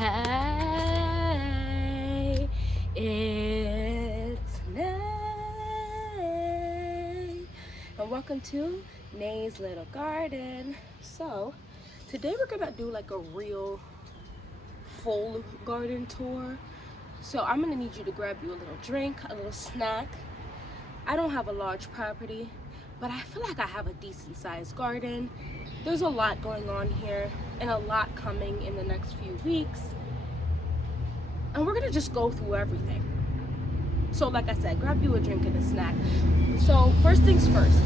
Hey, it's Nay, and welcome to Nay's Little Garden. So, today we're gonna do like a real full garden tour. So, I'm gonna need you to grab you a little drink, a little snack. I don't have a large property, but I feel like I have a decent sized garden. There's a lot going on here and a lot coming in the next few weeks. And we're gonna just go through everything. So like I said, grab you a drink and a snack. So first things first,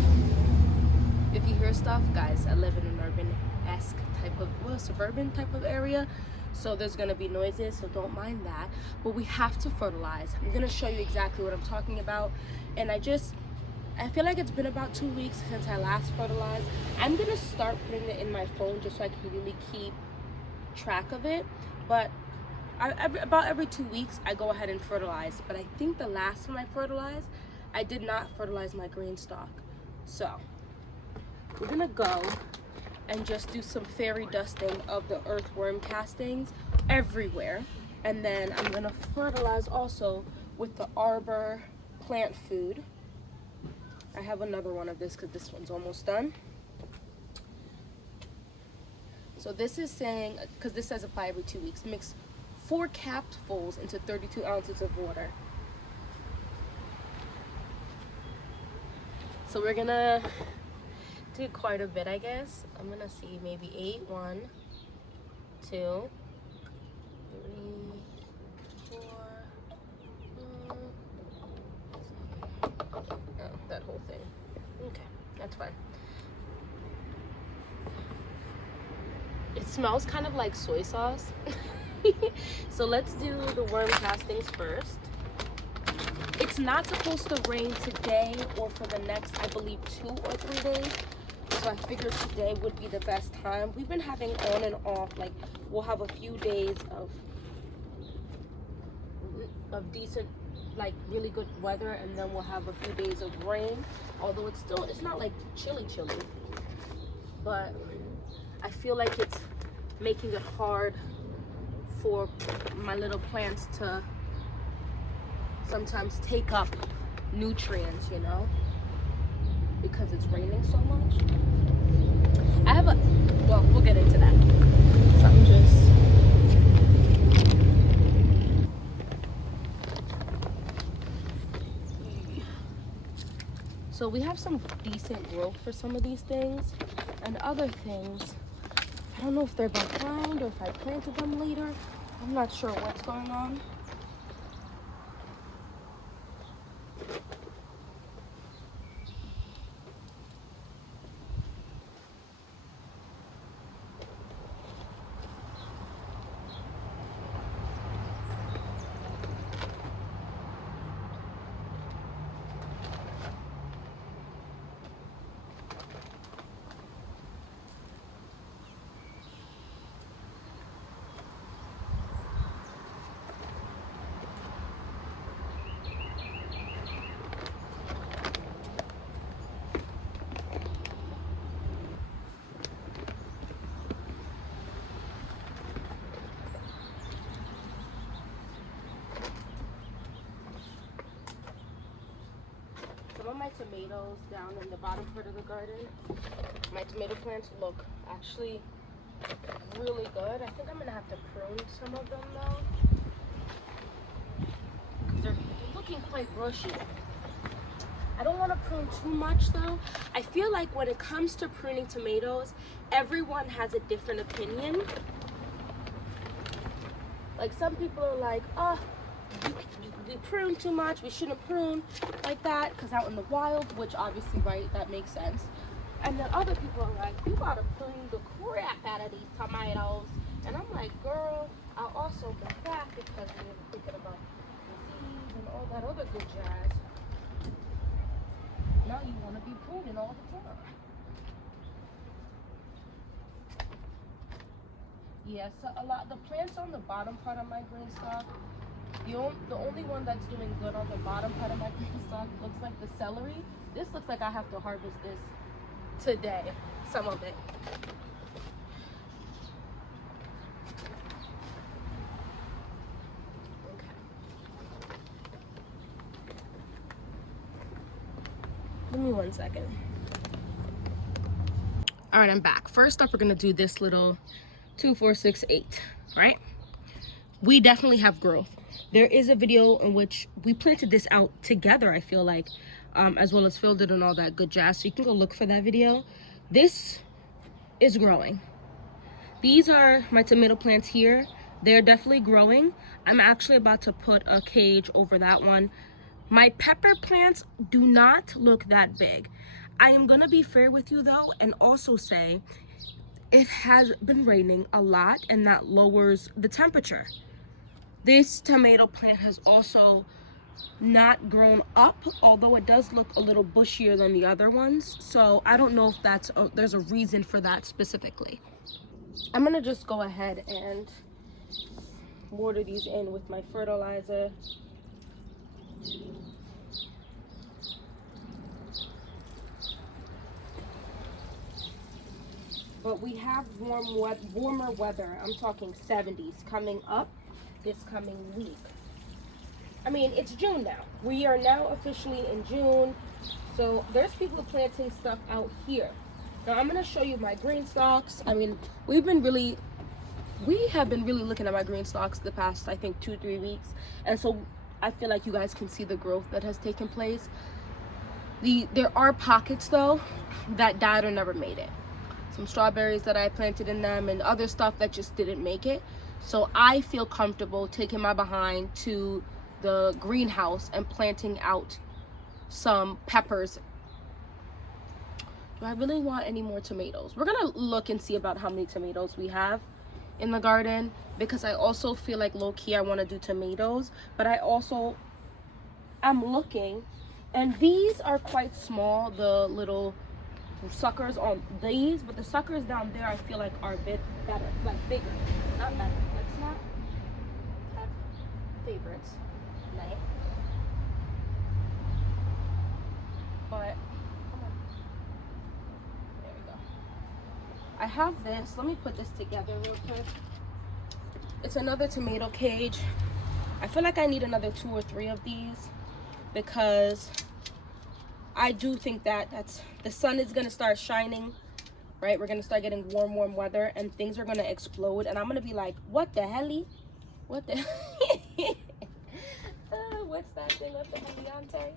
if you hear stuff, guys, I live in an urban-esque type of, suburban type of area. So there's gonna be noises, so don't mind that. But we have to fertilize. I'm gonna show you exactly what I'm talking about. And I feel like it's been about 2 weeks since I last fertilized. I'm gonna start putting it in my phone just so I can really keep track of it. But about every 2 weeks, I go ahead and fertilize. But I think the last time I fertilized, I did not fertilize my green stalk. So we're gonna go and just do some fairy dusting of the earthworm castings everywhere. And then I'm gonna fertilize also with the Arbor plant food. I have another one of this because this one's almost done. So this is saying, because this says apply every 2 weeks, mix 4 capfuls into 32 ounces of water. So we're gonna do quite a bit, I guess. I'm gonna see maybe 8. 1, 2, 3, 4. Oh, that whole thing. Okay, that's fine. It smells kind of like soy sauce. So let's do the worm castings first. It's not supposed to rain today or for the next, I believe, 2 or 3 days. So I figured today would be the best time. We've been having on and off, like we'll have a few days of decent, like really good weather, and then we'll have a few days of rain. Although it's not like chilly, but I feel like it's making it hard for my little plants to sometimes take up nutrients, you know, because it's raining so much. We'll get into that. So I'm So we have some decent growth for some of these things, and other things, I don't know if they're behind or if I planted them later. I'm not sure what's going on. Some of my tomatoes down in the bottom part of the garden, my tomato plants look actually really good. I think I'm gonna have to prune some of them though, because they're looking quite bushy. I don't want to prune too much though. I feel like when it comes to pruning tomatoes, everyone has a different opinion. Like some people are like, oh, we prune too much, we shouldn't prune like that, because out in the wild, which obviously, right, that makes sense. And then other people are like, you gotta prune the crap out of these tomatoes. And I'm like, girl, I'll also get back because we're thinking about disease and all that other good jazz. Now you want to be pruning all the time. Yeah, so the plants on the bottom part of my green stalk, the only one that's doing good on the bottom part of my green stalk looks like the celery. This looks like I have to harvest this today, some of it. Give me 1 second. All right, I'm back. First up, we're gonna do this little 2, 4, 6, 8, right? We definitely have growth. There is a video in which we planted this out together, I feel like, as well as filled it and all that good jazz. So you can go look for that video. This is growing. These are my tomato plants here. They're definitely growing. I'm actually about to put a cage over that one. My pepper plants do not look that big. I am gonna be fair with you though, and also say it has been raining a lot and that lowers the temperature. This tomato plant has also not grown up, although it does look a little bushier than the other ones. So I don't know if there's a reason for that specifically. I'm gonna just go ahead and water these in with my fertilizer. But we have warmer weather. I'm talking 70s coming up this coming week. I mean, it's June now. We are now officially in June. So there's people planting stuff out here. Now I'm gonna show you my green stalks. I mean, we have been really looking at my green stalks the past, I think, 2-3 weeks. And so I feel like you guys can see the growth that has taken place. There are pockets though that died or never made it. Some strawberries that I planted in them and other stuff that just didn't make it. So I feel comfortable taking my behind to the greenhouse and planting out some peppers. Do I really want any more tomatoes? We're gonna look and see about how many tomatoes we have in the garden, because I also feel like low-key I want to do tomatoes, but I'm looking, and these are quite small, the little suckers on these, but the suckers down there I feel like are a bit better, like bigger, not better. Let's not have favorites, right? But come on, there we go. I have this. Let me put this together real quick. It's another tomato cage. I feel like I need another 2 or 3 of these, because I do think that the sun is going to start shining, right? We're going to start getting warm weather, and things are going to explode, and I'm going to be like, what the helly? What the what's that thing? What the heliante?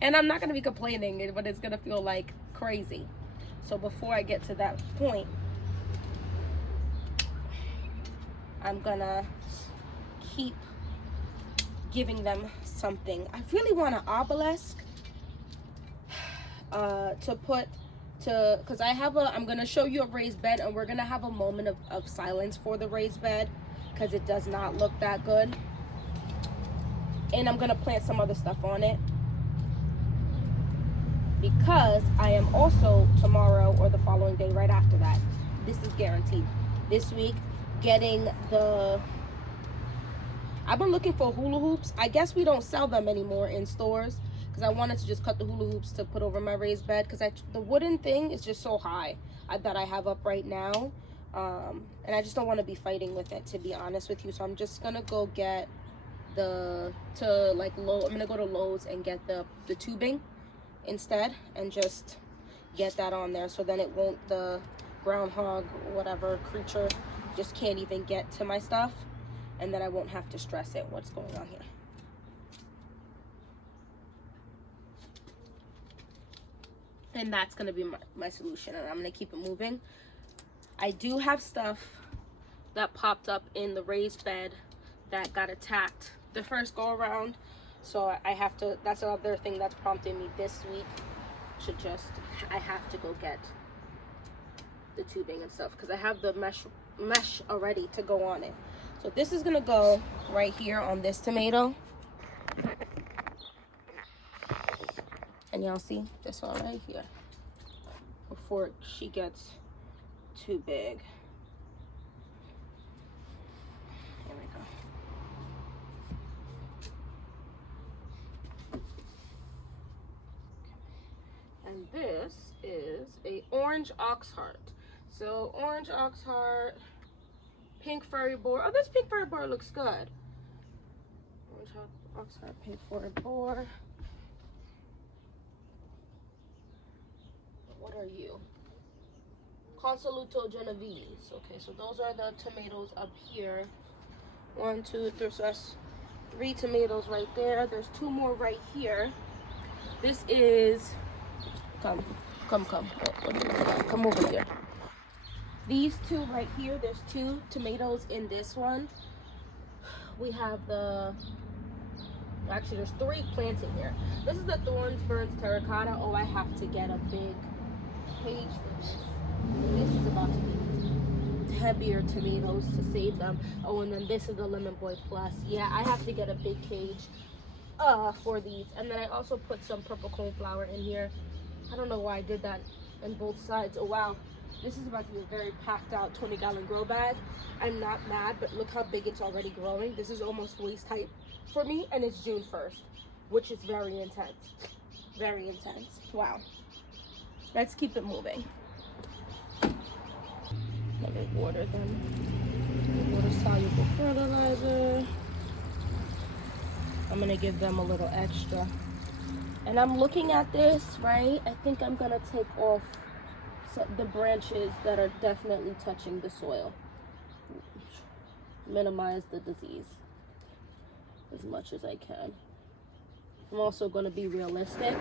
And I'm not going to be complaining, but it's going to feel like crazy. So before I get to that point, I'm going to keep giving them something. I really want an obelisk because I'm gonna show you a raised bed, and we're gonna have a moment of silence for the raised bed, because it does not look that good. And I'm gonna plant some other stuff on it, because I am also tomorrow or the following day right after that, this is guaranteed, this week, getting I've been looking for hula hoops. I guess we don't sell them anymore in stores, because I wanted to just cut the hula hoops to put over my raised bed, because the wooden thing is just so high that I have up right now, and I just don't want to be fighting with it, to be honest with you. So I'm just gonna go get I'm gonna go to Lowe's and get the tubing instead, and just get that on there, so then it won't, the groundhog, whatever creature, just can't even get to my stuff. And then I won't have to stress it what's going on here. And that's going to be my solution, and I'm going to keep it moving. I do have stuff that popped up in the raised bed that got attacked the first go around. So I have to, that's another thing that's prompting me this week I have to go get the tubing and stuff, because I have the mesh already to go on it. So this is gonna go right here on this tomato. And y'all see this one right here before she gets too big. Here we go. And this is a orange oxheart. So orange oxheart, pink furry boar. Oh, this pink furry boar looks good. Orange oxheart, pink furry boar. are you? Consoluto Genovese. Okay, so those are the tomatoes up here. 1, 2, 3. So that's 3 tomatoes right there. There's 2 more right here. This is come. Come over here. These 2 right here. There's 2 tomatoes in this one. We have actually there's 3 plants in here. This is the Thorns Burns Terracotta. Oh, I have to get a big cage for this. This is about to be heavier tomatoes to save them. Oh, and then this is the Lemon Boy Plus. Yeah, I have to get a big cage for these. And then I also put some purple coneflower in here. I don't know why I did that on both sides. Oh wow, this is about to be a very packed out 20-gallon grow bag. I'm not mad, but look how big it's already growing. This is almost waist height for me, and it's June 1st, which is very intense. Very intense. Wow. Let's keep it moving. Let me water them. Water soluble fertilizer. I'm gonna give them a little extra. And I'm looking at this, right? I think I'm gonna take off the branches that are definitely touching the soil. Minimize the disease as much as I can. I'm also going to be realistic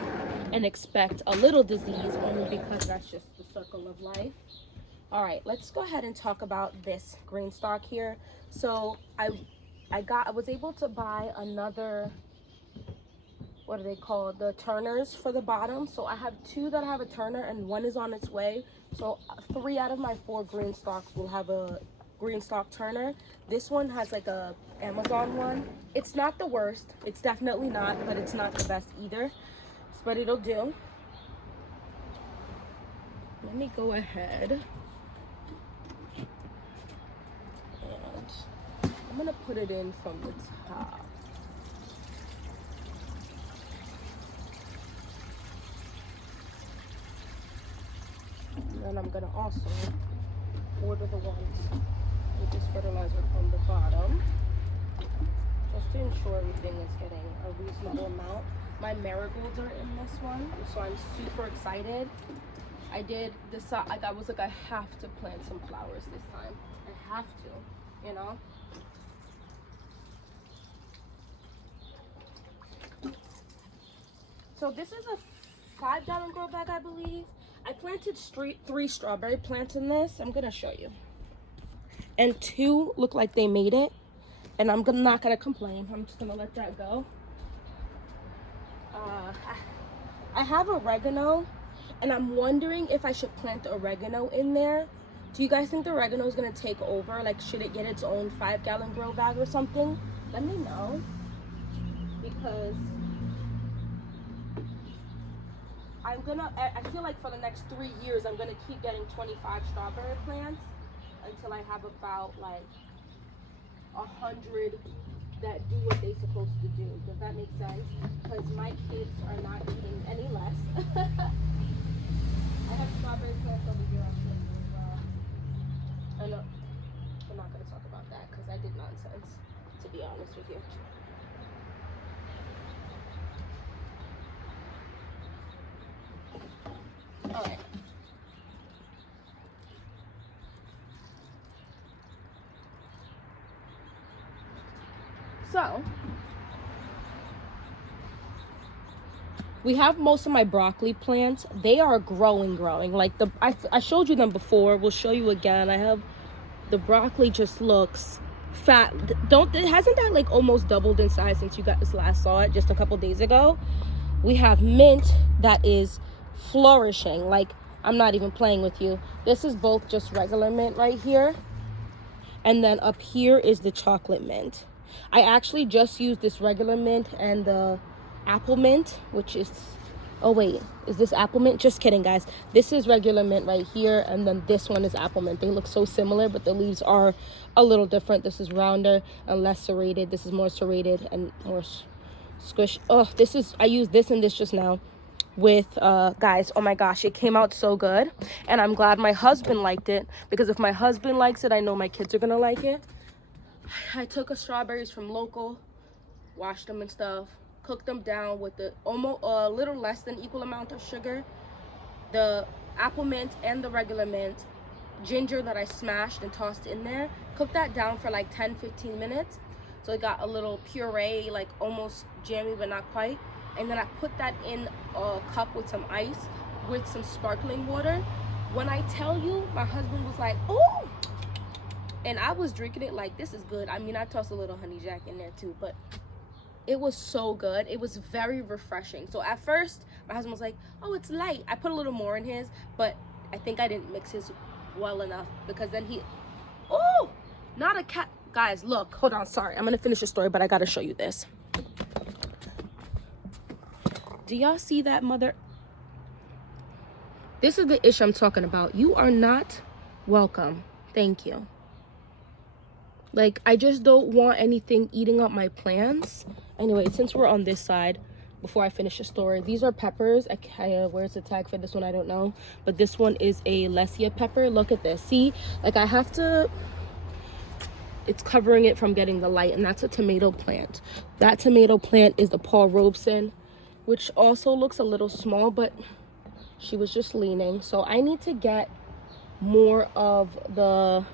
and expect a little disease only because that's just the circle of life. All right, let's go ahead and talk about this green stalk here. So I was able to buy another, what are they called? The turners for the bottom. So I have 2 that have a turner and 1 is on its way. So 3 out of my 4 green stalks will have a green stalk turner. This one has like a Amazon one. It's not the worst. It's definitely not, but it's not the best either. But it'll do. Let me go ahead and I'm gonna put it in from the top. And then I'm gonna also order the ones with this fertilizer from the bottom, just to ensure everything is getting a reasonable amount. My marigolds are in this one, so I'm super excited. I did decide, I was like, I have to plant some flowers this time. I have to, you know? So this is a 5-gallon grow bag, I believe. I planted 3 strawberry plants in this. I'm gonna show you. And 2 look like they made it. And I'm not gonna complain. I'm just gonna let that go. I have oregano, and I'm wondering if I should plant oregano in there. Do you guys think the oregano is gonna take over? Like, should it get its own 5-gallon grow bag or something? Let me know, because I feel like for the next 3 years, I'm gonna keep getting 25 strawberry plants until I have about like 100 that do what they're supposed to do. Does that make sense? Because my kids are not eating any less. I have strawberry plants over here I'm showing you as well. I know I'm not gonna talk about that because I did nonsense, to be honest with you. All right. So we have most of my broccoli plants. They are growing. Like I showed you them before. We'll show you again. I have the broccoli just looks fat. Hasn't that like almost doubled in size since you guys last saw it just a couple days ago? We have mint that is flourishing. Like, I'm not even playing with you. This is both just regular mint right here, and then up here is the chocolate mint. I actually just used this regular mint and the apple mint, which is, oh wait, is this apple mint? Just kidding, guys. This is regular mint right here, and then this one is apple mint. They look so similar, but the leaves are a little different. This is rounder and less serrated. This is more serrated and more squish. Oh, I used this and this just now with guys, oh my gosh, it came out so good, and I'm glad my husband liked it, because if my husband likes it, I know my kids are gonna like it. I took strawberries from local, washed them and stuff, cooked them down with almost a little less than equal amount of sugar. The apple mint and the regular mint, ginger that I smashed and tossed in there. Cook that down for like 10-15 minutes. So it got a little puree, like almost jammy but not quite. And then I put that in a cup with some ice with some sparkling water. When I tell you, my husband was like, "Oh!" And I was drinking it like, this is good. I mean, I tossed a little honey jack in there too, but it was so good. It was very refreshing. So at first, my husband was like, "Oh, it's light." I put a little more in his, but I think I didn't mix his well enough, because then he, oh, not a cat. Guys, look, hold on, sorry. I'm gonna finish the story, but I gotta show you this. Do y'all see that, mother? This is the ish I'm talking about. You are not welcome. Thank you. Like, I just don't want anything eating up my plants. Anyway, since we're on this side, before I finish the story, these are peppers. Where's the tag for this one? I don't know. But this one is a Lesia pepper. Look at this. See, like, I have to, it's covering it from getting the light, and that's a tomato plant. That tomato plant is the Paul Robeson, which also looks a little small, but she was just leaning. So I need to get more of the,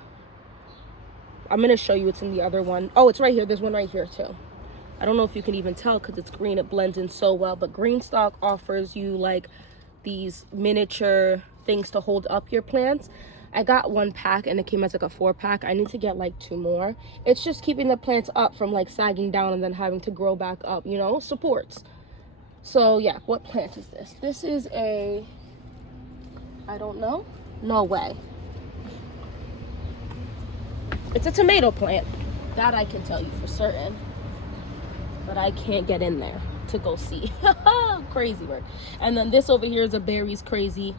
I'm going to show you, it's in the other one. Oh, it's right here. There's one right here too. I don't know if you can even tell because it's green. It blends in so well. But Greenstock offers you like these miniature things to hold up your plants. I got 1 pack and it came as like a 4-pack. I need to get like 2 more. It's just keeping the plants up from like sagging down and then having to grow back up, you know, supports. So yeah, what plant is this? This is a, I don't know. No way. It's a tomato plant. That I can tell you for certain. But I can't get in there to go see. Crazy work. And then this over here is a Berry's Crazy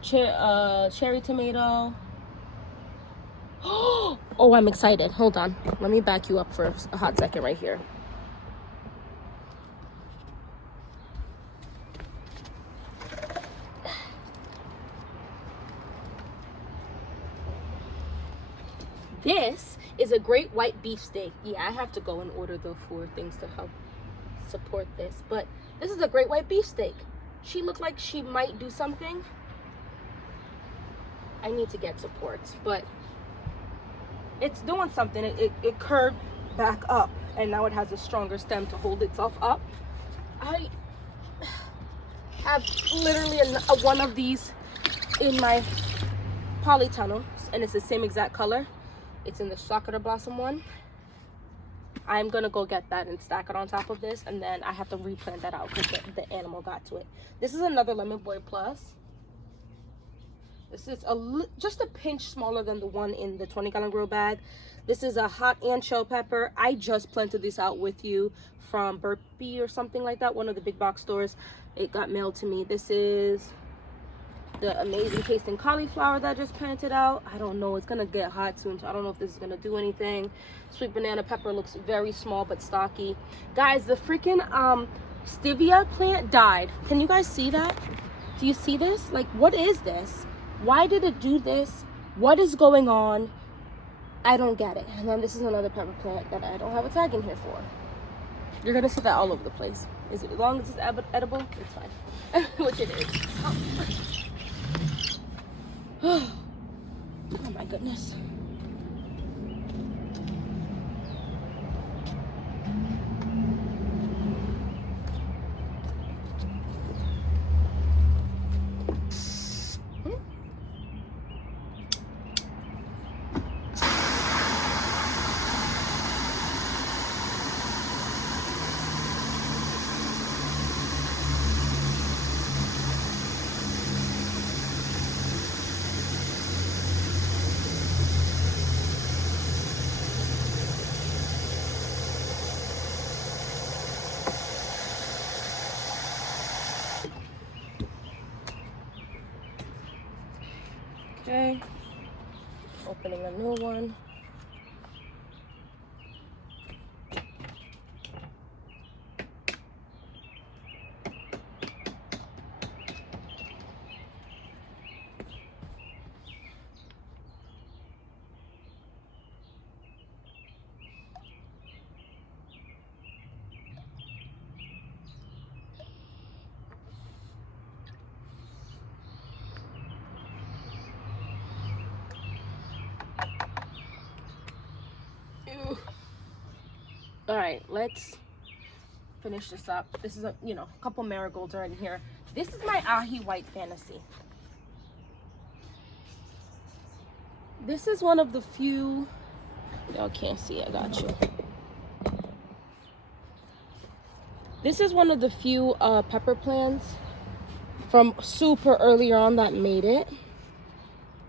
cherry tomato. Oh, I'm excited. Hold on. Let me back you up for a hot second right here. This is a great white beefsteak. Yeah, I have to go and order the 4 things to help support this. But this is a great white beefsteak. She looked like she might do something. I need to get supports, but it's doing something. It curved back up, and now it has a stronger stem to hold itself up. I have literally one of these in my polytunnel, and it's the same exact color. It's in the Sakura Blossom one. I'm gonna go get that and stack it on top of this, and then I have to replant that out because the animal got to it. This is another Lemon Boy Plus. This is just a pinch smaller than the one in the 20-gallon grow bag. This is a hot ancho pepper. I just planted this out with you from Burpee or something like that, one of the big box stores. It got mailed to me. This is the amazing tasting cauliflower that I just planted out. I don't know, it's gonna get hot soon, so I don't know if this is gonna do anything. Sweet banana pepper looks very small but stocky. Guys, the freaking stevia plant died. Can you guys see that? Do you see this? Like, what is this? Why did it do this? What is going on? I don't get it. And then this is another pepper plant that I don't have a tag in here for. You're gonna see that all over the place. As long as it's edible, it's fine. Which it is. Oh my goodness. Okay, opening a new one. All right, let's finish this up. This is a couple marigolds are in here. This is my ahi white fantasy. This is one of the few, y'all can't see, I got you. This is one of the few pepper plants from super earlier on that made it.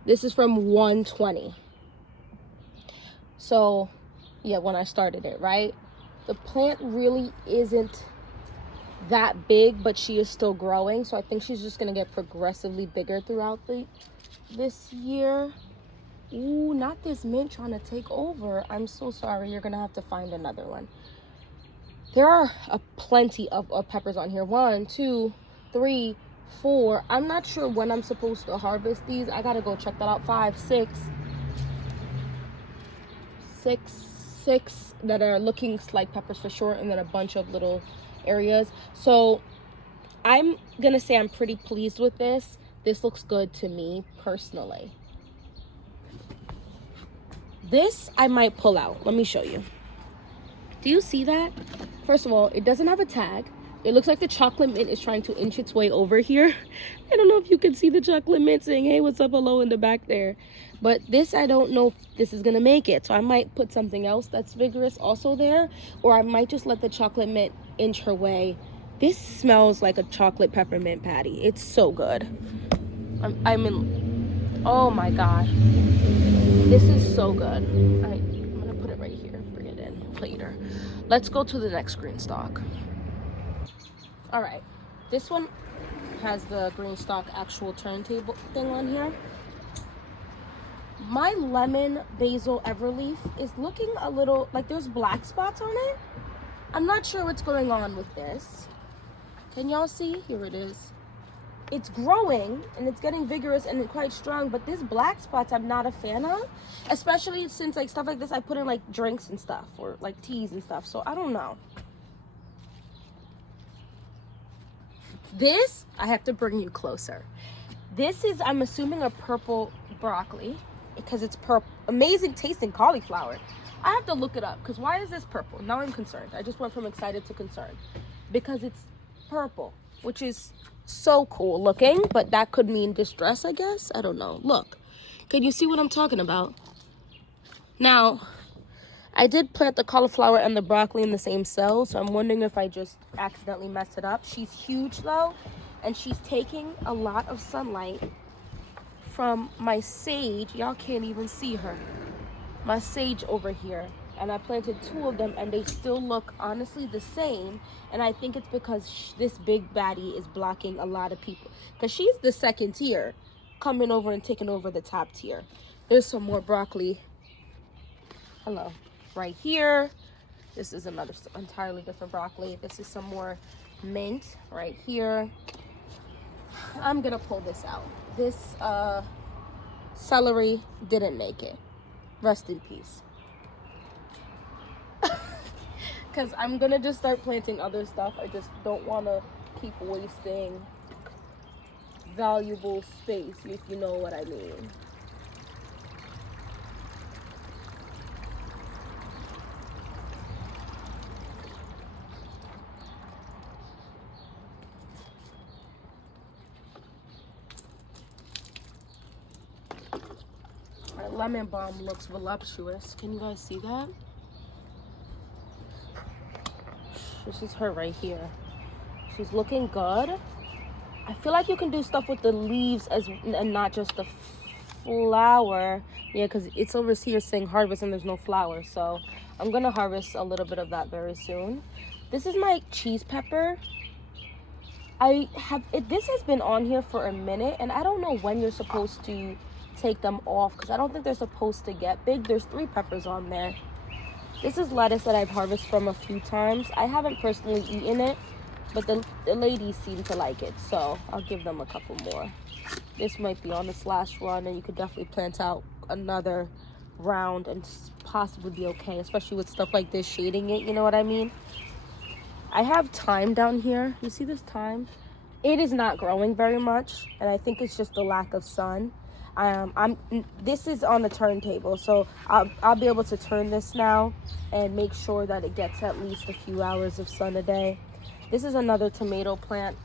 This is from 120. So yeah, when I started it, right? The plant really isn't that big, but she is still growing. So I think she's just gonna get progressively bigger throughout this year. Ooh, not this mint trying to take over. I'm so sorry, you're gonna have to find another one. There are plenty of peppers on here. 1, 2, 3, 4. I'm not sure when I'm supposed to harvest these. I gotta go check that out. 5, 6 that are looking like peppers for sure, and then a bunch of little areas. So I'm gonna say I'm pretty pleased with this. This looks good to me personally. This I might pull out. Let me show you. Do you see that? First of all, it doesn't have a tag. It looks like the chocolate mint is trying to inch its way over here. I don't know if you can see the chocolate mint saying, hey, what's up, hello, in the back there. But this, I don't know if this is gonna make it. So I might put something else that's vigorous also there, or I might just let the chocolate mint inch her way. This smells like a chocolate peppermint patty. It's so good. I'm in, oh my God. This is so good. I'm gonna put it right here, bring it in later. Let's go to the next green stalk. All right, this one has the green stalk actual turntable thing on here. My lemon basil everleaf is looking a little like there's black spots on it. I'm not sure what's going on with this. Can y'all see? Here it is. It's growing and it's getting vigorous and quite strong, but this black spots I'm not a fan of, especially since like stuff like this I put in like drinks and stuff, or like teas and stuff. So I don't know. This, I have to bring you closer. This is, I'm assuming, a purple broccoli because it's purple. Amazing tasting cauliflower. I have to look it up because why is this purple? Now I'm concerned. I just went from excited to concerned because it's purple, which is so cool looking, but that could mean distress, I guess. I don't know. Look, can you see what I'm talking about? Now, I did plant the cauliflower and the broccoli in the same cell, so I'm wondering if I just accidentally messed it up. She's huge though, and she's taking a lot of sunlight from my sage. Y'all can't even see her. My sage over here. And I planted 2 of them and they still look honestly the same. And I think it's because this big baddie is blocking a lot of people. Because she's the second tier coming over and taking over the top tier. There's some more broccoli. Hello. Right here. This is another entirely different broccoli. This is some more mint right here. I'm gonna pull this out. This celery didn't make it. Rest in peace. Because I'm gonna just start planting other stuff. I just don't want to keep wasting valuable space, if you know what I mean. Our lemon balm looks voluptuous. Can you guys see that? This is her right here. She's looking good. I feel like you can do stuff with the leaves and not just the flower. Yeah, because it's over here saying harvest and there's no flower. So I'm going to harvest a little bit of that very soon. This is my cheese pepper. This has been on here for a minute, and I don't know when you're supposed to take them off because I don't think they're supposed to get big. There's 3 peppers on there. This is lettuce that I've harvested from a few times. I haven't personally eaten it, but the ladies seem to like it, so I'll give them a couple more. This might be on this last run, and you could definitely plant out another round and possibly be okay, especially with stuff like this shading it, you know what I mean? I have thyme down here. You see this thyme? It is not growing very much, and I think it's just the lack of sun. This is on the turntable, so I'll be able to turn this now and make sure that it gets at least a few hours of sun a day. This is another tomato plant.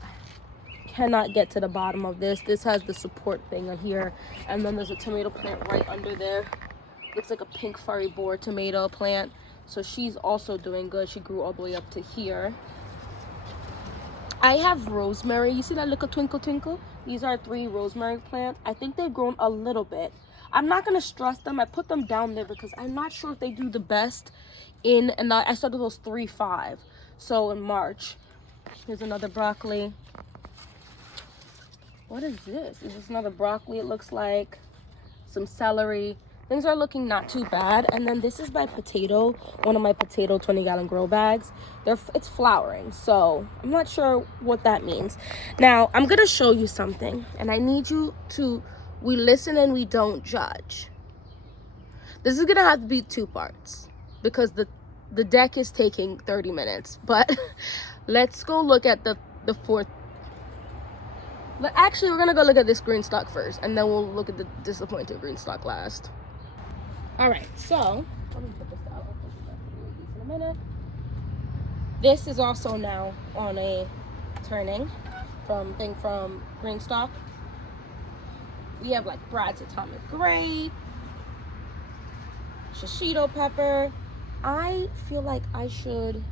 Cannot get to the bottom of this. This has the support thing on here, and then there's a tomato plant right under there. Looks like a pink furry boar tomato plant. So she's also doing good. She grew all the way up to here. I have rosemary. You see that little twinkle twinkle? These are 3 rosemary plants. I think they've grown a little bit. I'm not going to stress them. I put them down there because I'm not sure if they do the best in, and I started those 3-5. So in March. Here's another broccoli. What is this? Is this another broccoli? It looks like some celery. Things are looking not too bad. And then this is my potato, one of my potato 20-gallon grow bags. It's flowering, so I'm not sure what that means. Now, I'm going to show you something, and I need you to, we listen and we don't judge. This is going to have to be 2 parts because the deck is taking 30 minutes. But let's go look at the 4th. Actually, we're going to go look at this green stalk first, and then we'll look at the disappointed green stalk last. All right, so let me put this out. I'll put this in a minute. This is also now on a turning from green stalk. We have like Brad's Atomic Grape, shishito pepper. I feel like I should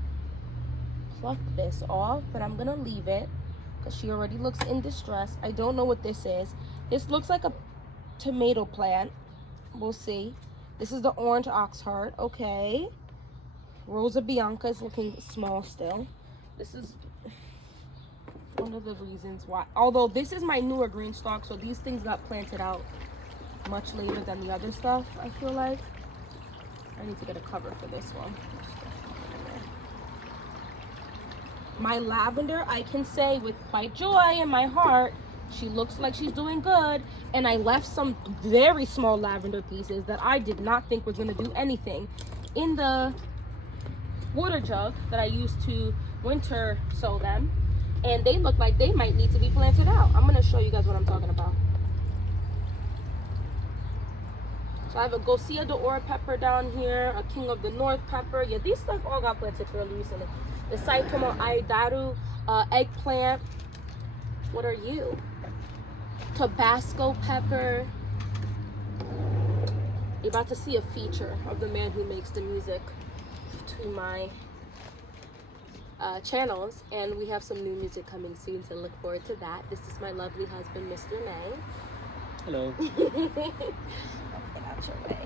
pluck this off, but I'm gonna leave it because she already looks in distress. I don't know what this is. This looks like a tomato plant. We'll see. This is the orange ox heart. Okay. Rosa Bianca is looking small still. This is one of the reasons why. Although this is my newer green stalk, so these things got planted out much later than the other stuff, I feel like. I need to get a cover for this one. My lavender, I can say with quite joy in my heart, she looks like she's doing good. And I left some very small lavender pieces that I did not think were going to do anything in the water jug that I used to winter sow them. And they look like they might need to be planted out. I'm going to show you guys what I'm talking about. So I have a Gosia de Oro pepper down here, a King of the North pepper. Yeah, these stuff all got planted fairly recently. The Saitomo Aidaru eggplant. What are you? Tabasco pepper. You're about to see a feature of the man who makes the music to my channels, and we have some new music coming soon, so look forward to that. This is my lovely husband, Mr. May. Hello. Get out your way.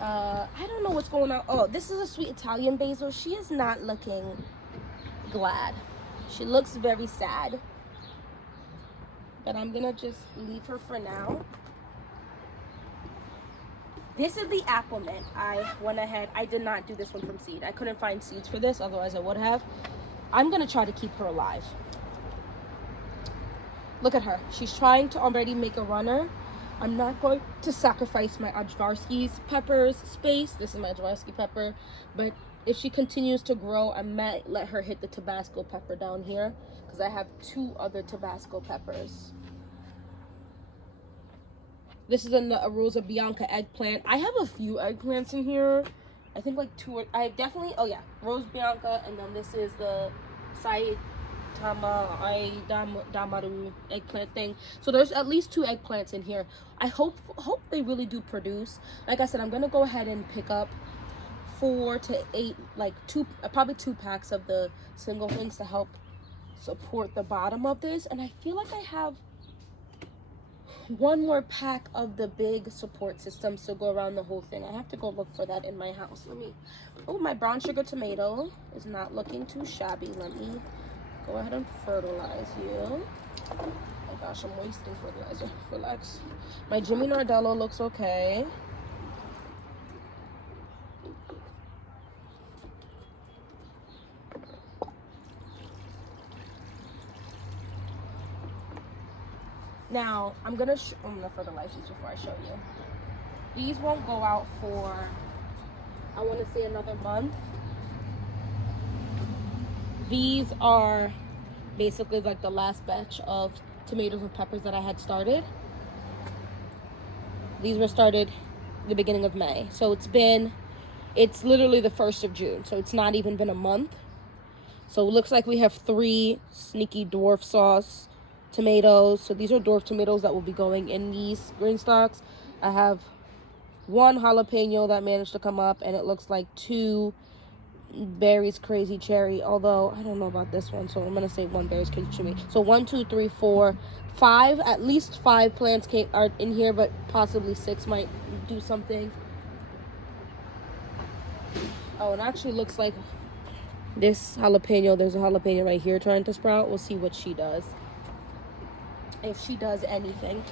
I don't know what's going on. Oh, this is a sweet Italian basil. She is not looking glad. She looks very sad. But I'm gonna just leave her for now. This is the apple mint. I went ahead. I did not do this one from seed. I couldn't find seeds for this, otherwise I would have. I'm gonna try to keep her alive. Look at her. She's trying to already make a runner. I'm not going to sacrifice my Ajvarski's peppers space. This is my Ajvarski pepper. But if she continues to grow, I might let her hit the Tabasco pepper down here, because I have 2 other Tabasco peppers. This is a Rosa Bianca eggplant. I have a few eggplants in here. I think like 2 or, I definitely, oh yeah, Rosa Bianca, and then this is the Saitama Damaru eggplant thing. So there's at least 2 eggplants in here. I hope they really do produce. Like I said, I'm gonna go ahead and pick up 4 to 8, like probably 2 packs of the single things to help support the bottom of this. And I feel like I have 1 more pack of the big support systems to go around the whole thing. I have to go look for that in my house. Oh, my brown sugar tomato is not looking too shabby. Let me go ahead and fertilize you. Oh my gosh, I'm wasting fertilizer. Relax. My Jimmy Nardello looks okay. Now, I'm gonna fertilize these before I show you. These won't go out for, I want to say, another month. These are basically like the last batch of tomatoes and peppers that I had started. These were started the beginning of May. So it's literally the 1st of June. So it's not even been a month. So it looks like we have 3 sneaky dwarf sauce tomatoes. So these are dwarf tomatoes that will be going in these green stalks. I have 1 jalapeno that managed to come up, and it looks like 2 Berry's Crazy Cherry, although I don't know about this one, so I'm gonna say 1 Berry's Crazy Cherry. So 1, 2, 3, 4, 5, at least 5 plants are in here, but possibly 6 might do something. Oh, it actually looks like this jalapeno, there's a jalapeno right here trying to sprout. We'll see what she does, if she does anything.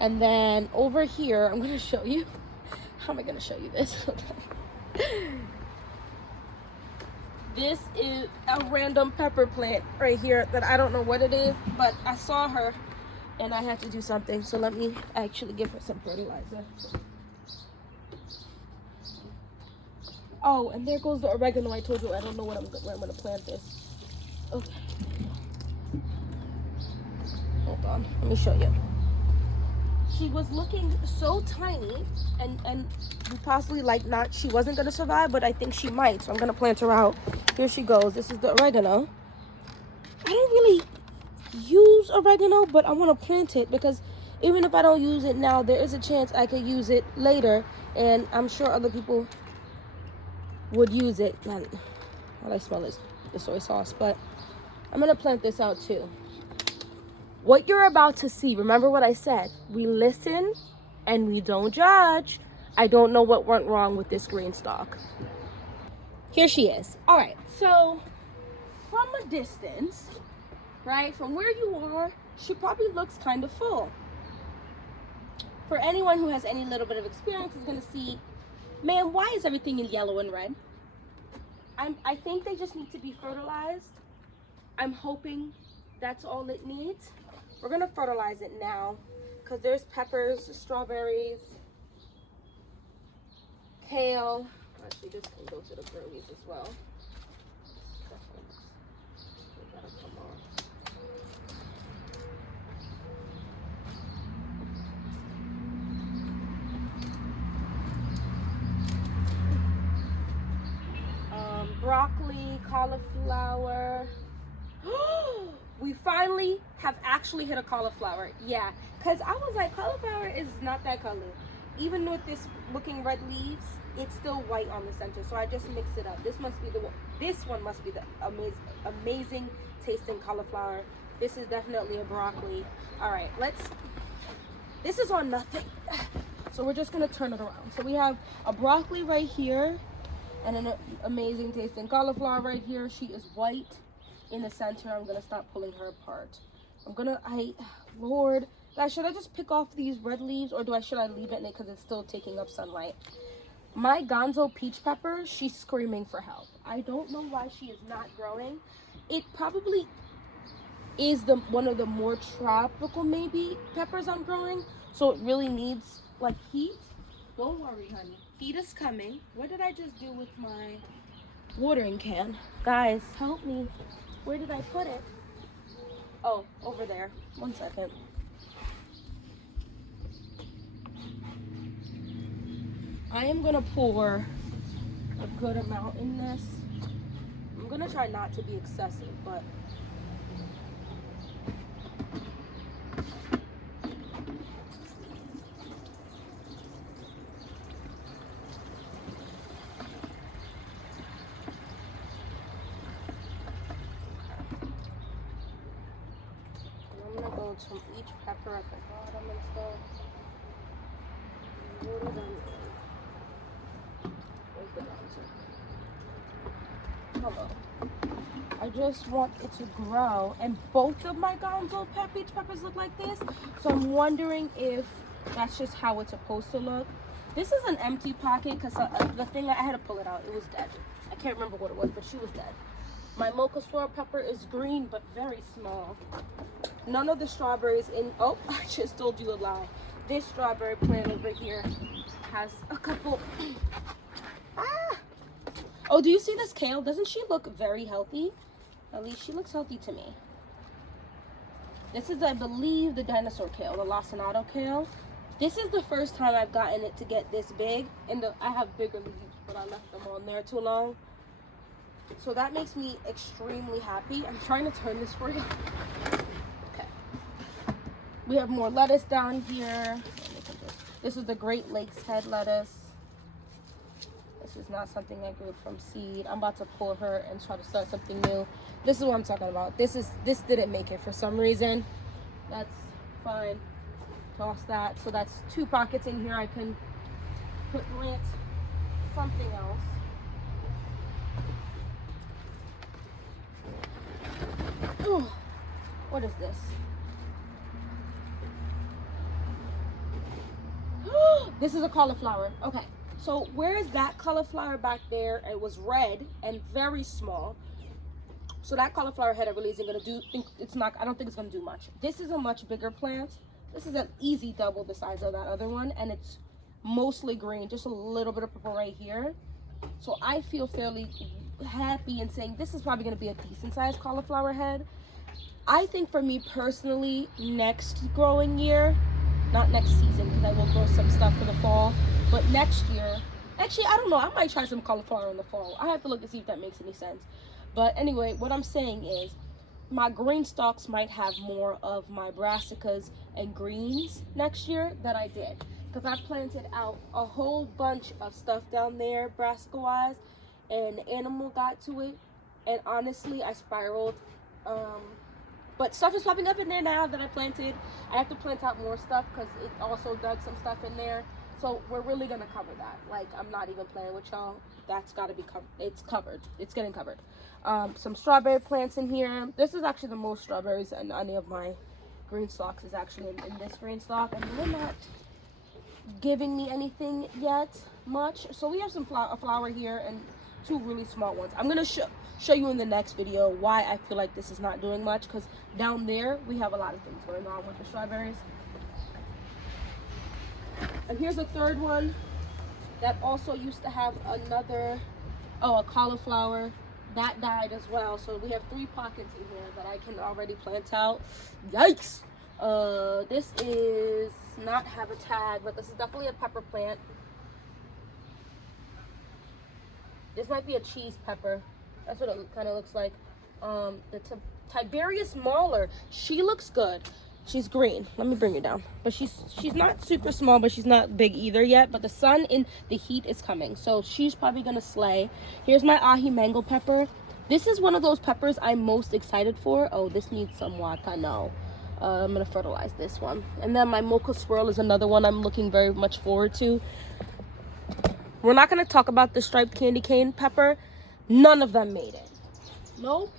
And then over here, I'm gonna show you, how am I gonna show you this? This is a random pepper plant right here that I don't know what it is, but I saw her and I had to do something. So let me actually give her some fertilizer. Oh, and there goes the oregano. I told you I don't know where I'm gonna plant this. Okay. Hold on, let me show you. She was looking so tiny and possibly like not, she wasn't gonna survive, but I think she might, so I'm gonna plant her out. Here she goes. This is the oregano. I don't really use oregano, but I want to plant it because even if I don't use it now, there is a chance I could use it later, and I'm sure other people would use it. Man, all I smell is the soy sauce, but I'm gonna plant this out too. What you're about to see, remember what I said, we listen and we don't judge. I don't know what went wrong with this green stalk. Here she is. All right, so from a distance, right, from where you are, she probably looks kind of full. For anyone who has any little bit of experience is gonna see, man, why is everything in yellow and red? I think they just need to be fertilized. I'm hoping that's all it needs. We're gonna fertilize it now because there's peppers, strawberries, kale. Actually, this can go to the girlies as well. Gotta come on. Broccoli, cauliflower. We finally have actually hit a cauliflower. Yeah, because I was like, cauliflower is not that color. Even with this looking red leaves, it's still white on the center. So I just mixed it up. This must be the one. This one must be the amazing tasting cauliflower. This is definitely a broccoli. All right, this is on nothing. So we're just gonna turn it around. So we have a broccoli right here and an amazing tasting cauliflower right here. She is white in the center. I'm gonna stop pulling her apart. Lord, guys, should I just pick off these red leaves, or should I leave it in it because it's still taking up sunlight? My Gonzo peach pepper, she's screaming for help. I don't know why she is not growing. It probably is one of the more tropical maybe peppers I'm growing, so it really needs like heat. Don't worry, honey, heat is coming. What did I just do with my watering can? Guys, help me. Where did I put it? Oh, over there. 1 second. I am gonna pour a good amount in this. I'm gonna try not to be excessive, but to each pepper at the bottom and stuff. What is on? Hello. I just want it to grow, and both of my Gonzo peach peppers look like this. So I'm wondering if that's just how it's supposed to look. This is an empty pocket because the thing I had to pull it out. It was dead. I can't remember what it was, but she was dead. My mocha swirl pepper is green but very small. None of the strawberries in, oh, I just told you a lie. This strawberry plant over here has a couple. Oh, do you see this kale? Doesn't she look very healthy? At least she looks healthy to me. This is, I believe, the dinosaur kale, the lacinato kale. This is the first time I've gotten it to get this big, and I have bigger leaves, but I left them on there too long. So that makes me extremely happy. I'm trying to turn this for you. Okay. We have more lettuce down here. This is the Great Lakes head lettuce. This is not something I grew from seed. I'm about to pull her and try to start something new. This is what I'm talking about. This didn't make it for some reason. That's fine. Toss that. So that's 2 pockets in here. I can plant something else. Ooh, what is this? This is a cauliflower. Okay, so where is that cauliflower back there? It was red and very small. So that cauliflower head I really isn't gonna do. I don't think it's gonna do much. This is a much bigger plant. This is an easy double the size of that other one, and it's mostly green, just a little bit of purple right here. So I feel fairly happy in saying this is probably going to be a decent sized cauliflower head. I think for me personally, next growing year, not next season because I will grow some stuff for the fall, but next year, actually I don't know, I might try some cauliflower in the fall. I have to look to see if that makes any sense. But anyway, what I'm saying is my green stalks might have more of my brassicas and greens next year than I did, because I planted out a whole bunch of stuff down there brassica wise, and the animal got to it, and honestly I spiraled. But stuff is popping up in there now that I planted. I have to plant out more stuff because it also dug some stuff in there, so we're really gonna cover that. Like, I'm not even playing with y'all. That's got to be covered. It's covered. It's getting covered. Some strawberry plants in here. This is actually the most strawberries in any of my green stalks is actually in this green stalk, and they're not giving me anything yet much. So we have a flower here and 2 really small ones. I'm gonna show you in the next video why I feel like this is not doing much, because down there we have a lot of things going on with the strawberries. And here's a third one that also used to have a cauliflower that died as well. So we have 3 pockets in here that I can already plant out. Yikes! This is not have a tag, but this is definitely a pepper plant. This might be a cheese pepper. That's what it kind of looks like. The Tiberius Mauler. She looks good. She's green. Let me bring her down. But she's not super small, but she's not big either yet. But the sun in the heat is coming, so she's probably gonna slay. Here's my ahi mango pepper. This is one of those peppers I'm most excited for. Oh, this needs some water. No. I'm gonna fertilize this one. And then my mocha swirl is another one I'm looking very much forward to. We're not gonna talk about the striped candy cane pepper. None of them made it. Nope.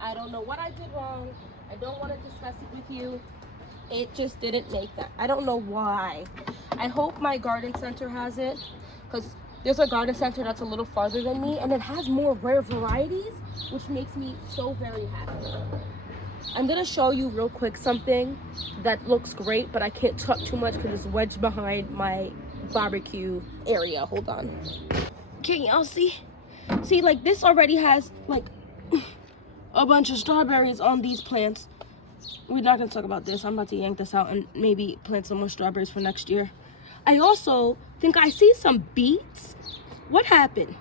I don't know what I did wrong. I don't want to discuss it with you. It just didn't make that. I don't know why. I hope my garden center has it, because there's a garden center that's a little farther than me, and it has more rare varieties, which makes me so very happy. I'm gonna show you real quick something that looks great, but I can't talk too much because it's wedged behind my barbecue area. Hold on. Can y'all see? See, like, this already has like a bunch of strawberries on these plants. We're not gonna talk about this. I'm about to yank this out and maybe plant some more strawberries for next year. I also think I see some beets. What happened?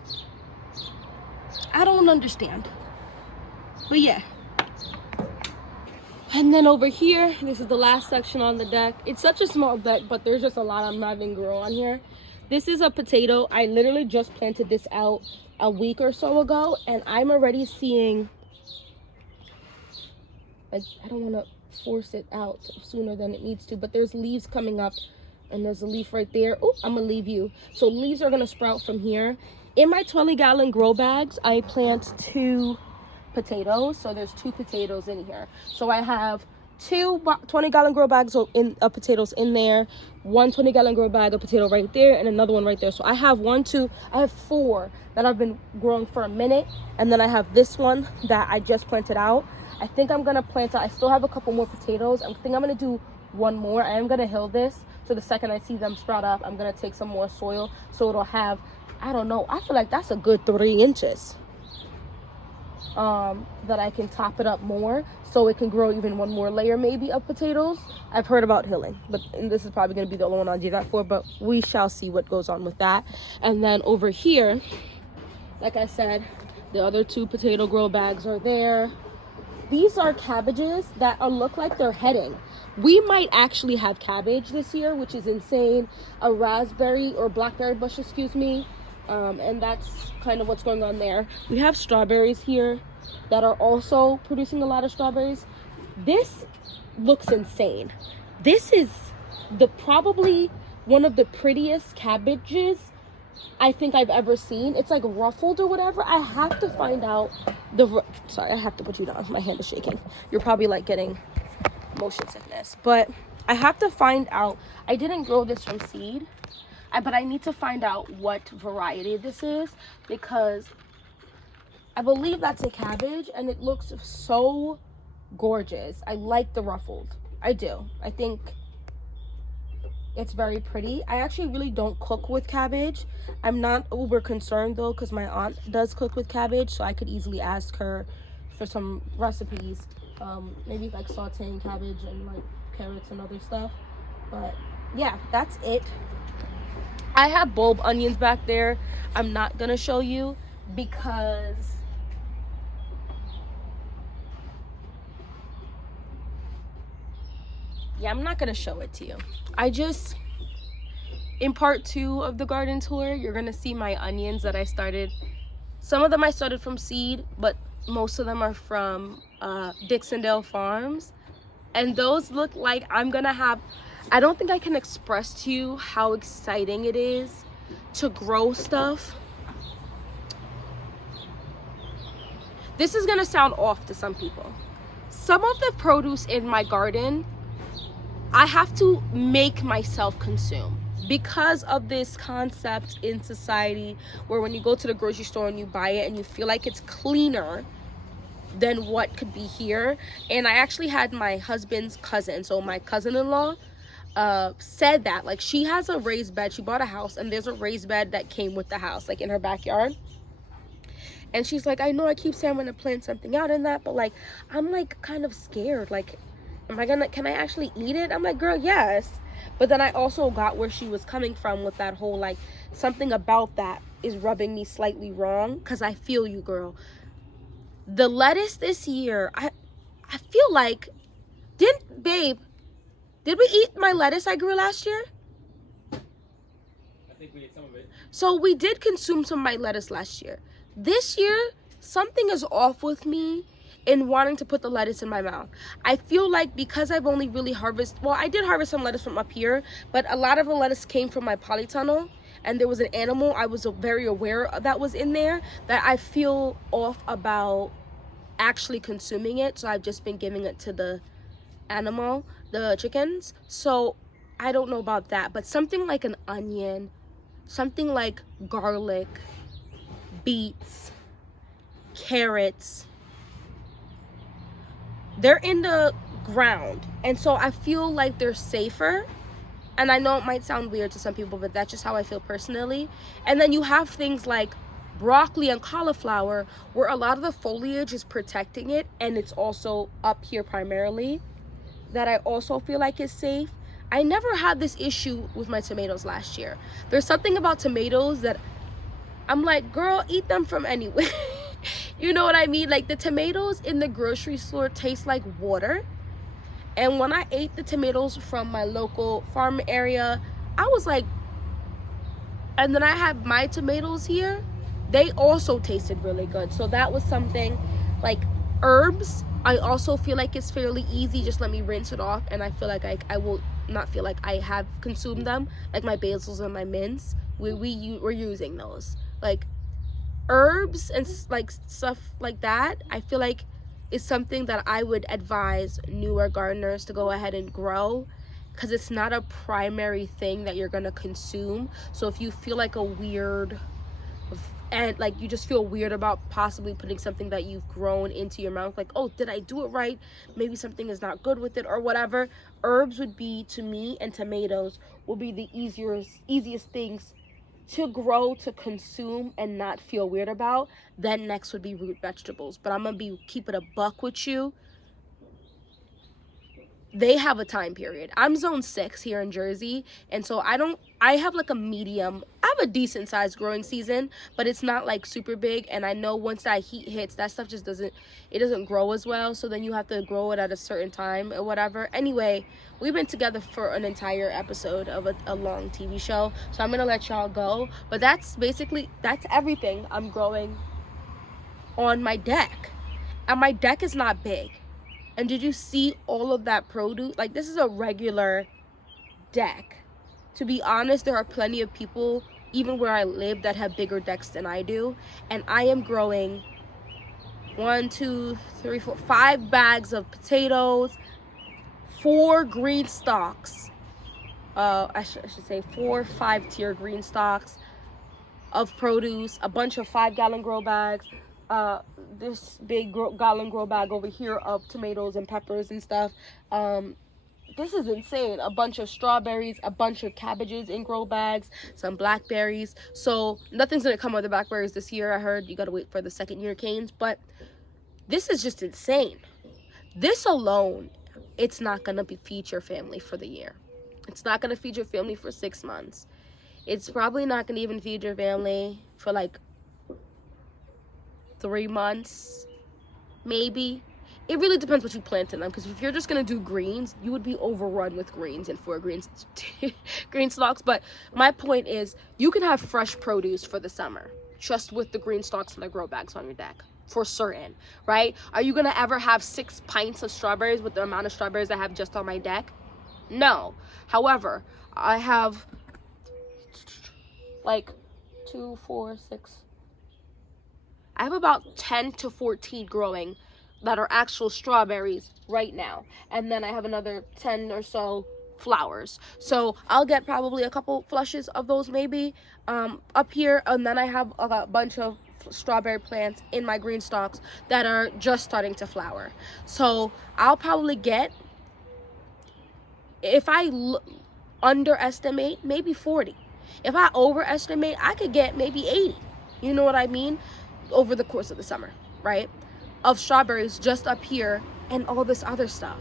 I don't understand. But yeah. And then over here, this is the last section on the deck. It's such a small deck, but there's just a lot I'm not even grow on here. This is a potato. I literally just planted this out a week or so ago, and I'm already seeing, like, I don't want to force it out sooner than it needs to, but there's leaves coming up, and there's a leaf right there. Oh, I'm gonna leave you. So leaves are gonna sprout from here. In my 20-gallon grow bags, I plant 2 potatoes. So there's 2 potatoes in here. So I have 2 20-gallon grow bags of potatoes in there, 1 20-gallon grow bag of potato right there, and another one right there. So I have 4 that I've been growing for a minute, and then I have this one that I just planted out. I think I'm gonna plant out, I still have a couple more potatoes. I think I'm gonna do 1 more. I am gonna hill this, so the second I see them sprout up, I'm gonna take some more soil so it'll have, I don't know, I feel like that's a good 3 inches. that I can top it up more so it can grow even one more layer maybe of potatoes. I've heard about hilling, and this is probably going to be the only one I'll do that for, but we shall see what goes on with that. And then over here, like I said, the other 2 potato grow bags are there. These are cabbages that look like they're heading. We might actually have cabbage this year, which is insane. A raspberry or blackberry bush, excuse me. And that's kind of what's going on there. We have strawberries here that are also producing a lot of strawberries. This looks insane. This is probably one of the prettiest cabbages I think I've ever seen. It's like ruffled or whatever. I have to find out sorry, I have to put you down. My hand is shaking. You're probably like getting motion sickness, but I have to find out. I didn't grow this from seed, but I need to find out what variety this is, because I believe that's a cabbage and it looks so gorgeous. I like the ruffled. I do. I think it's very pretty. I actually really don't cook with cabbage. I'm not uber concerned though, because my aunt does cook with cabbage, so I could easily ask her for some recipes. Maybe like sauteing cabbage and like carrots and other stuff. But yeah, that's it. I have bulb onions back there. I'm not gonna show you because I'm not gonna show it to you. In part 2 of the garden tour, you're gonna see my onions that I started. Some of them I started from seed, but most of them are from Dixondale Farms. And those look like I don't think I can express to you how exciting it is to grow stuff. This is gonna sound off to some people. Some of the produce in my garden, I have to make myself consume because of this concept in society where when you go to the grocery store and you buy it and you feel like it's cleaner than what could be here. And I actually had my husband's cousin, so my cousin-in-law, said that, like, she has a raised bed. She bought a house and there's a raised bed that came with the house, like in her backyard. And she's like, I know I keep saying I'm gonna plant something out in that, but like I'm like kind of scared, like can I actually eat it? I'm like, girl, yes. But then I also got where she was coming from with that whole, like, something about that is rubbing me slightly wrong, because I feel you, girl. The lettuce this year, I feel like, did we eat my lettuce I grew last year? I think we ate some of it. So we did consume some of my lettuce last year. This year, something is off with me in wanting to put the lettuce in my mouth. I feel like because I've only really I did harvest some lettuce from up here, but a lot of the lettuce came from my polytunnel, and there was an animal I was very aware of that was in there, that I feel off about actually consuming it. So I've just been giving it to the animal, the chickens. So I don't know about that, but something like an onion, something like garlic, beets, carrots, they're in the ground, and so I feel like they're safer. And I know it might sound weird to some people, but that's just how I feel personally. And then you have things like broccoli and cauliflower, where a lot of the foliage is protecting it, and it's also up here primarily, that I also feel like is safe. I never had this issue with my tomatoes last year. There's something about tomatoes that I'm like, girl, eat them from anywhere. You know what I mean? Like, the tomatoes in the grocery store taste like water. And when I ate the tomatoes from my local farm area, I was like, and then I had my tomatoes here, they also tasted really good. So that was something. Like, herbs, I also feel like it's fairly easy. Just let me rinse it off, and I feel like I will not feel like I have consumed them. Like my basils and my mints, we're using those. Like, herbs and like stuff like that, I feel like is something that I would advise newer gardeners to go ahead and grow, because it's not a primary thing that you're gonna consume. So if you feel like like you just feel weird about possibly putting something that you've grown into your mouth, like, oh, did I do it right? Maybe something is not good with it or whatever. Herbs would be, to me, and tomatoes will be the easiest things to grow, to consume, and not feel weird about, then next would be root vegetables. But I'm gonna be keeping a buck with you. They have a time period. I'm zone 6 here in Jersey, and so I have like a medium, I have a decent sized growing season, but it's not like super big. And I know once that heat hits, that stuff just doesn't grow as well. So then you have to grow it at a certain time or whatever. Anyway, we've been together for an entire episode of a long TV show, so I'm gonna let y'all go. But that's everything I'm growing on my deck, and my deck is not big. And did you see all of that produce? Like, this is a regular deck. To be honest, there are plenty of people, even where I live, that have bigger decks than I do. And I am growing 1, 2, 3, 4, 5 bags of potatoes, 4 green stalks. I should say 4 5-tier green stalks of produce, a bunch of 5-gallon grow bags, this big gallon grow bag over here of tomatoes and peppers and stuff. This is insane. A bunch of strawberries, a bunch of cabbages in grow bags, some blackberries. So nothing's gonna come with the blackberries this year. I heard you gotta wait for the second year canes, but this is just insane. This alone, it's not gonna feed your family for the year. It's not gonna feed your family for 6 months. It's probably not gonna even feed your family for like 3 months, maybe. It really depends what you plant in them, because if you're just gonna do greens, you would be overrun with greens and 4 green stalks. But my point is, you can have fresh produce for the summer just with the green stalks and the grow bags on your deck, for certain, right? Are you gonna ever have 6 pints of strawberries with the amount of strawberries I have just on my deck? No. However, I have like 2, 4, 6. I have about 10 to 14 growing that are actual strawberries right now. And then I have another 10 or so flowers. So I'll get probably a couple flushes of those maybe up here. And then I have a bunch of strawberry plants in my green stalks that are just starting to flower. So I'll probably get, if I underestimate, maybe 40. If I overestimate, I could get maybe 80. You know what I mean? Over the course of the summer, right? Of strawberries just up here and all this other stuff.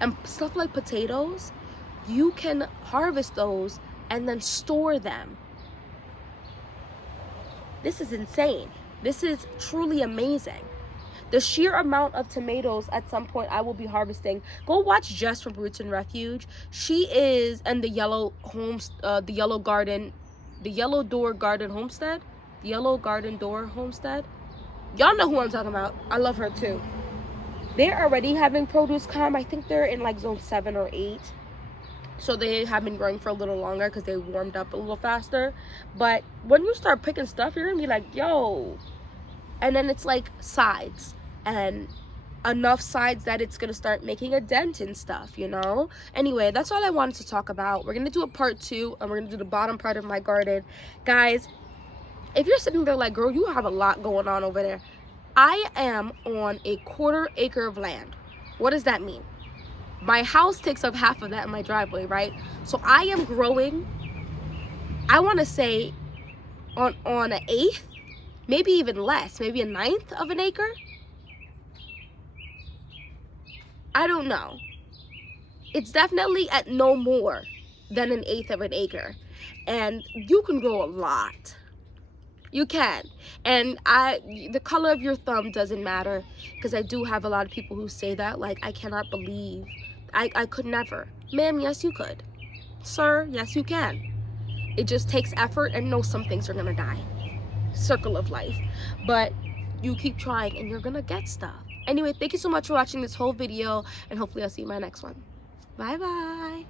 And stuff like potatoes, you can harvest those and then store them. This is insane. This is truly amazing. The sheer amount of tomatoes at some point I will be harvesting. Go watch Jess from Roots and Refuge. She is in the Yellow Door Garden Homestead. Yellow Garden Door Homestead. Y'all know who I'm talking about. I love her too. They're already having produce come. I think they're in like zone 7 or 8. So they have been growing for a little longer because they warmed up a little faster. But when you start picking stuff, you're gonna be like, yo. And then it's like sides, and enough sides that it's gonna start making a dent in stuff, you know? Anyway, that's all I wanted to talk about. We're gonna do a part 2, and we're gonna do the bottom part of my garden. Guys, if you're sitting there like, girl, you have a lot going on over there. I am on a 1/4 acre of land. What does that mean? My house takes up half of that in my driveway, right? So I am growing, I want to say on an 1/8, maybe even less, maybe a 1/9 of an acre. I don't know. It's definitely at no more than an 1/8 of an acre. And you can grow a lot. You can. And the color of your thumb doesn't matter, because I do have a lot of people who say that, like, I cannot believe, I could never. Ma'am, yes you could. Sir, yes you can. It just takes effort, and no, some things are gonna die. Circle of life. But you keep trying and you're gonna get stuff. Anyway, thank you so much for watching this whole video, and hopefully I'll see you in my next one. Bye bye.